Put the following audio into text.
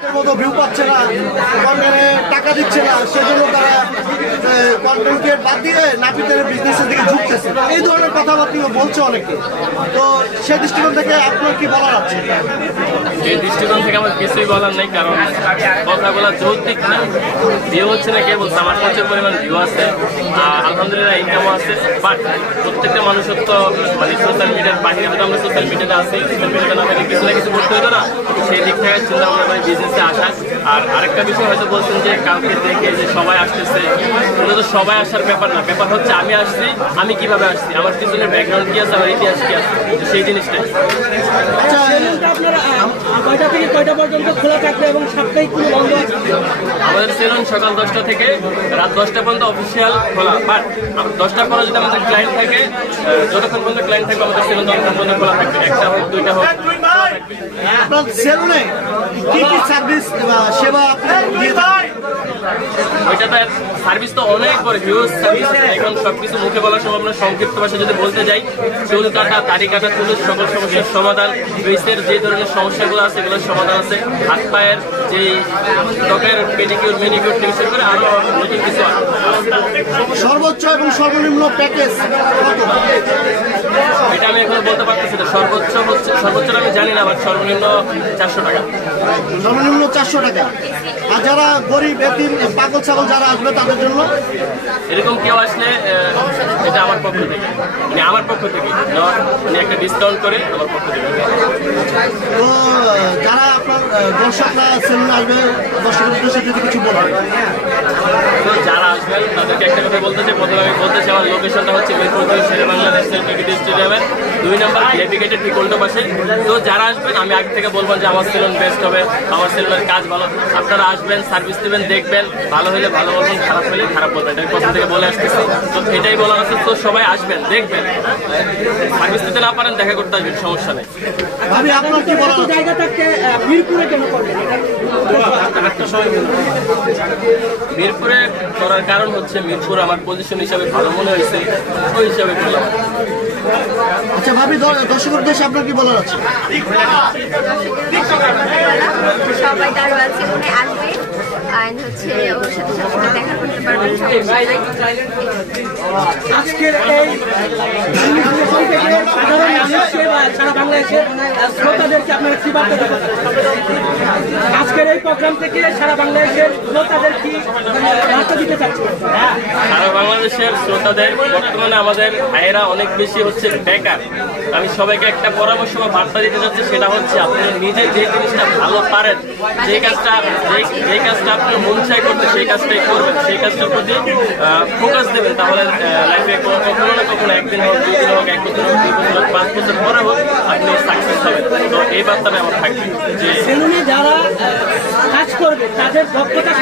মতো ভিউ পাচ্ছে না, কন্টেন্টে টাকা দিচ্ছে না, সেজন্য তারা কন্টেন্ট ক্রিয়েট বাদ দিয়ে নাপিতের বিজনেসের দিকে ঝুঁকতেছে। এই ধরনের কথাবার্তা বলছে অনেকে। তো সেই দৃষ্টিকোণ থেকে আপনার কি বলার আছে? এই দৃষ্টিকোণ থেকে আমার কিছুই বলার নেই, কারণ কথা বলার যৌক্তিক না। ভিউ হচ্ছে না কে বলছে, আমার প্রচুর পরিমাণ ভিউ আছে, আলহামদুলিল্লাহ ইনকামও আছে। বাট প্রত্যেকটা মানুষের তো মানে সোশ্যাল মিডিয়ার বাইরে হয়তো আমরা সোশ্যাল মিডিয়াতে আসি, সোশ্যাল মিডিয়াতে না থাকলে কিছু না কিছু করতে হতো না। সেই দিক থেকে চিন্তা ভাবনা করে বিজনেসে আসা। আর আরেকটা বিষয় হয়তো বলছেন যে কাউকে দেখে যে সবাই আসতেছে, ওগুলো তো সবাই আসার ব্যাপার না। ব্যাপার হচ্ছে আমি আসছি, আমি কিভাবে আসছি, আমার পিছনের ব্যাকগ্রাউন্ড কি আছে, আমার ইতিহাস কি আছে, সেই জিনিসটাই। কয়টা থেকে কয়টা পর্যন্ত খোলা থাকবে এবং সাপ্তাহিক কোনো বন্ধ আছে? আমাদের সেলুন সকাল 10টা থেকে রাত 10টা পর্যন্ত অফিসিয়াল খোলা। বাট 10টার পরে যদি আমাদের ক্লায়েন্ট থাকে, যতক্ষণ পর্যন্ত ক্লায়েন্ট থাকবে আমাদের সেলুন ততক্ষণ পর্যন্ত খোলা থাকবে। 1টা হোক 2টা হোক থাকবে। আপনার সেলুনে কি কি সার্ভিস সেবা আপনি দিয়ে থাকেন? ওইটাতে সার্ভিস তো অনেক বড়, হিউজ সার্ভিস। এখন সবকিছু মুখে বলা সম্ভব না। সংক্ষিপ্ত ভাষায় যদি বলতে যাই, চুল কাটা, দাড়ি কাটা, চুলের সকল সমস্যার সমাধান, ফেসের যে ধরনের সমস্যাগুলো আছে এগুলোর সমাধান আছে, হাত পায়ের যে ত্বকের পেডিকিউর, ম্যানিকিউর থেকে শুরু করে আরো নতুন কিছু আছে। সর্বোচ্চ এবং সর্বনিম্ন প্যাকেজ এটা আমি এখন বলতে পারতেছি না। সর্বোচ্চটা আমি জানি না, বাট সর্বনিম্ন 400 টাকা। সর্বনিম্ন 400 টাকা। আর যারা গরিব, এতিম, পাগল ছাগল যারা আসবে তাদের জন্য এরকম কেউ আসলে এটা আমার পক্ষ থেকে, মানে আমার পক্ষ থেকে মানে একটা ডিসকাউন্ট করে আমার পক্ষ থেকে। তো যারা আপনার দর্শকরা সেলুনে আসবে, দর্শকের উদ্দেশ্যে যদি কিছু বলবেন। তো যারা আসবেন তাদেরকে একটা কথা বলতে চাই। প্রথমে আমি বলতে চাই আমার লোকেশনটা হচ্ছে মিরপুর 2 শেরেবাংলা ন্যাশনাল ক্রিকেট স্টেডিয়ামের 2 নম্বর ভিআইপি গেটের ঠিক উল্টো পাশে। তো যারা আসবেন আমি আগে থেকে বলবো যে আমার সেলুন বেস্ট হবে, আমার সেলুনের কাজ ভালো। আপনারা আসবেন, সার্ভিস দেবেন, দেখবেন, ভালো হলে ভালো বলবেন, খারাপ হলে খারাপ বলবেন। এটা প্রথম থেকে বলে আসতেছি। তো এটাই বলার আছে। তো সবাই আসবেন, দেখবেন, সার্ভিস দিতে না পারেন দেখা করতে আসবেন, সমস্যা নেই। ভাবি আপনার কি বলার আছে? জায়গা থাকতে মিরপুরে কেন করবেন? মিরপুরে করার কারণ হচ্ছে মিরপুর আমার পজিশন হিসাবে ভালো মনে হয়েছে, ওই হিসাবে করলাম। আচ্ছা ভাবি, দর্শকের উদ্দেশ্যে আপনার কি বলার আছে? সবাই দারোয়ান সেলুনে আসবে, আর হচ্ছে ওর সাথে সবসময় দেখা করতে পারবেন। আজকের এই থেকে সাধারণ মানুষকে বা সারা বাংলাদেশের শ্রোতাদেরকে আপনারা কি বার্তা দেবেন? আজকের এই প্রোগ্রাম থেকে সারা বাংলাদেশের শ্রোতাদের কি বার্তা দিতে চাচ্ছেন? সারা বাংলাদেশের শ্রোতাদের বর্তমানে আমাদের ভাইয়েরা অনেক বেশি হচ্ছে বেকার। আমি সবাইকে একটা পরামর্শ বা বার্তা দিতে চাচ্ছি, সেটা হচ্ছে আপনারা নিজে যে জিনিসটা ভালো পারেন, যে কাজটা আপনার মন চাই করতে, সেই কাজটাই করবেন, সেই কাজটার প্রতি ফোকাস দেবেন। তাহলে লাইফে কখনো না কখনো, একদিন হোক, 2 দিন হোক, 1 বছর হোক, 2 বছর হোক, 5 বছর পরে হোক, আপনি সাকসেস হবেন। তো এই বার্তাটা আমার থাকবে যে সেলুনে যারা কাজ করবে তাদের দক্ষতা